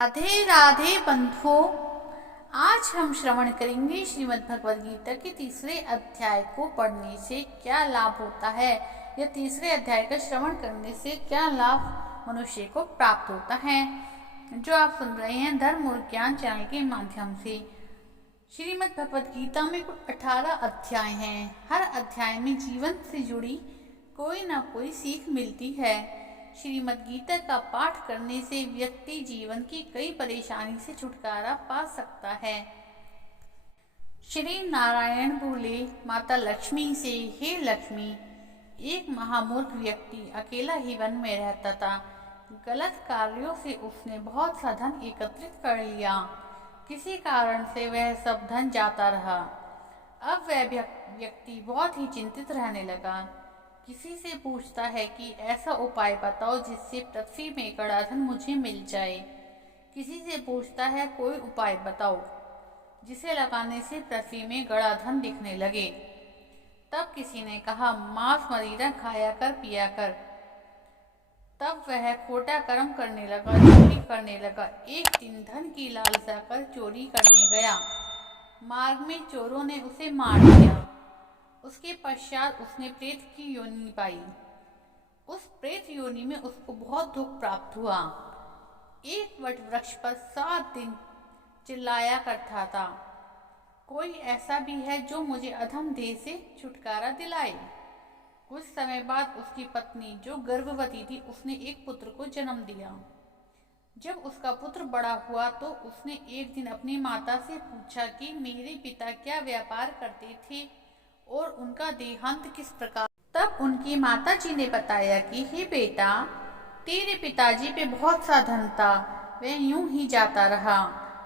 राधे राधे बंधुओं, आज हम श्रवण करेंगे श्रीमद् भगवद गीता के तीसरे अध्याय को पढ़ने से क्या लाभ होता है या तीसरे अध्याय का श्रवण करने से क्या लाभ मनुष्य को प्राप्त होता है, जो आप सुन रहे हैं धर्म और ज्ञान चैनल के माध्यम से। श्रीमद् भगवद गीता में कुल 18 अध्याय हैं। हर अध्याय में जीवन से जुड़ी कोई ना कोई सीख मिलती है। श्रीमद् गीता का पाठ करने से व्यक्ति जीवन की कई परेशानी से छुटकारा पा सकता है। श्री नारायण बोले माता लक्ष्मी से, हे लक्ष्मी, एक महामूर्ख व्यक्ति अकेला ही वन में रहता था। गलत कार्यों से उसने बहुत सा धन एकत्रित कर लिया। किसी कारण से वह सब धन जाता रहा। अब वह व्यक्ति बहुत ही चिंतित रहने लगा। किसी से पूछता है कि ऐसा उपाय बताओ जिससे पृथ्वी में कड़ा धन मुझे मिल जाए। किसी से पूछता है कोई उपाय बताओ जिसे लगाने से पृथ्वी में गड़ा धन दिखने लगे। तब किसी ने कहा मांस मदिरा खाया कर, पिया कर। तब वह खोटा कर्म करने लगा, चोरी करने लगा। एक दिन धन की लालसा कर चोरी करने गया। मार्ग में चोरों ने उसे मार दिया। उसके पश्चात उसने प्रेत की योनि पाई। उस प्रेत योनि में उसको बहुत दुख प्राप्त हुआ। एक वट वृक्ष पर 7 दिन चिल्लाया करता था, कोई ऐसा भी है जो मुझे अधम देह से छुटकारा दिलाए। कुछ समय बाद उसकी पत्नी जो गर्भवती थी उसने एक पुत्र को जन्म दिया। जब उसका पुत्र बड़ा हुआ तो उसने एक दिन अपनी माता से पूछा कि मेरे पिता क्या व्यापार करते थे और उनका देहांत किस प्रकार। तब उनकी माता जी ने बताया कि हे बेटा, तेरे पिताजी पे बहुत सा धन था, वह यूं ही जाता रहा।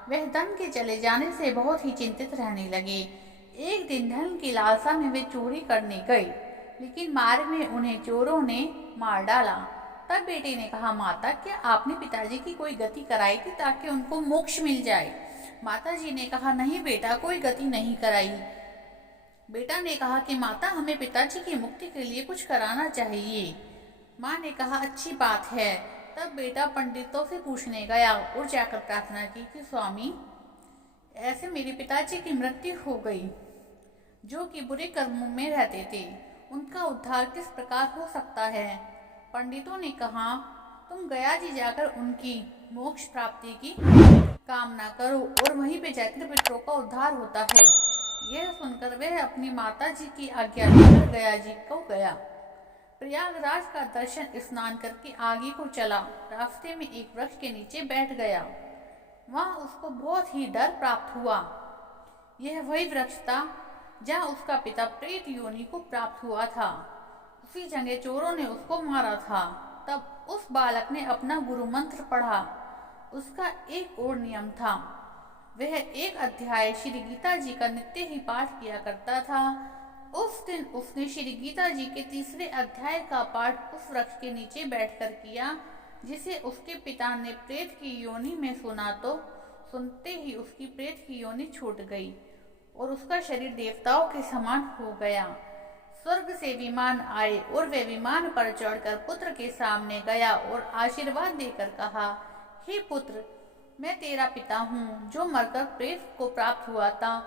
वह धन के चले जाने से बहुत ही चिंतित रहने लगे। एक दिन धन की लालसा में वे चोरी करने गए, लेकिन मार्ग में उन्हें चोरों ने मार डाला। तब बेटे ने कहा माता, क्या आपने पिताजी की कोई गति कराई थी ताकि उनको मोक्ष मिल जाए? माता जी ने कहा नहीं बेटा, कोई गति नहीं कराई। बेटा ने कहा कि माता, हमें पिताजी की मुक्ति के लिए कुछ कराना चाहिए। माँ ने कहा अच्छी बात है। तब बेटा पंडितों से पूछने गया और जाकर प्रार्थना की कि स्वामी, ऐसे मेरे पिताजी की मृत्यु हो गई जो कि बुरे कर्मों में रहते थे, उनका उद्धार किस प्रकार हो सकता है? पंडितों ने कहा तुम गया जी जाकर उनकी मोक्ष प्राप्ति की कामना करो और वहीं पे जाकर पितरों का उद्धार होता है। यह सुनकर वह अपनी माता जी की आज्ञा लेकर गया जी को गया। प्रयागराज का दर्शन स्नान करके आगे को चला। रास्ते में एक वृक्ष के नीचे बैठ गया। वहां उसको बहुत ही डर प्राप्त हुआ। यह वही वृक्ष था जहाँ उसका पिता प्रेत योनि को प्राप्त हुआ था। उसी जगह चोरों ने उसको मारा था। तब उस बालक ने अपना गुरु मंत्र पढ़ा। उसका एक और नियम था, वह एक अध्याय श्री गीता जी का नित्य ही पाठ किया करता था। उस दिन उसने श्री गीता जी के तीसरे अध्याय का पाठ उस वृक्ष के नीचे बैठकर किया, जिसे उसके पिता ने प्रेत की योनि में सुना तो सुनते ही उसकी प्रेत की योनि छूट गई और उसका शरीर देवताओं के समान हो गया। स्वर्ग से विमान आए और वे विमान पर चढ़कर पुत्र के सामने गया और आशीर्वाद देकर कहा, हे पुत्र, मैं तेरा पिता हूँ जो मरकर प्रेत को प्राप्त हुआ था।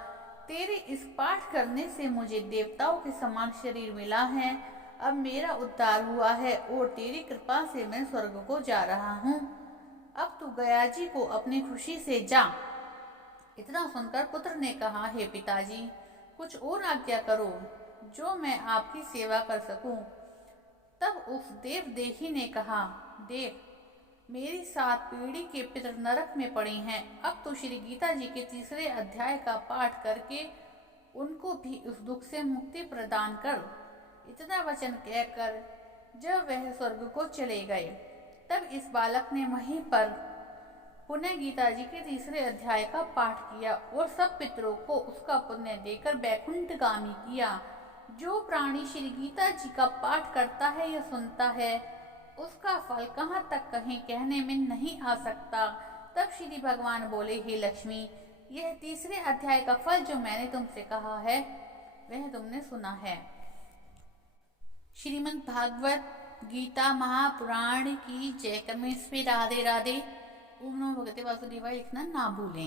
तेरे इस पाठ करने से मुझे देवताओं के समान शरीर मिला है। अब मेरा उद्धार हुआ है और तेरी कृपा से मैं स्वर्ग को जा रहा हूँ। अब तू गया जी को अपनी खुशी से जा। इतना सुनकर पुत्र ने कहा, हे पिताजी, कुछ और आज्ञा करो जो मैं आपकी सेवा कर सकूं। तब उस देवदेही ने कहा, देख, मेरी 7 पीढ़ी के पितर नरक में पड़े हैं। अब तो श्री गीता जी के तीसरे अध्याय का पाठ करके उनको भी उस दुख से मुक्ति प्रदान कर। इतना वचन कहकर जब वह स्वर्ग को चले गए, तब इस बालक ने वहीं पर पुनः गीता जी के तीसरे अध्याय का पाठ किया और सब पितरों को उसका पुण्य देकर बैकुंठगामी किया। जो प्राणी श्री गीता जी का पाठ करता है या सुनता है, उसका फल कहाँ तक कहीं कहने में नहीं आ सकता। तब श्री भगवान बोले, हे लक्ष्मी, यह तीसरे अध्याय का फल जो मैंने तुमसे कहा है वह तुमने सुना है। श्रीमद् भागवत गीता महापुराण की जय। राधे राधे। ओम नमो भगवते वासुदेवाय लिखना ना भूलें।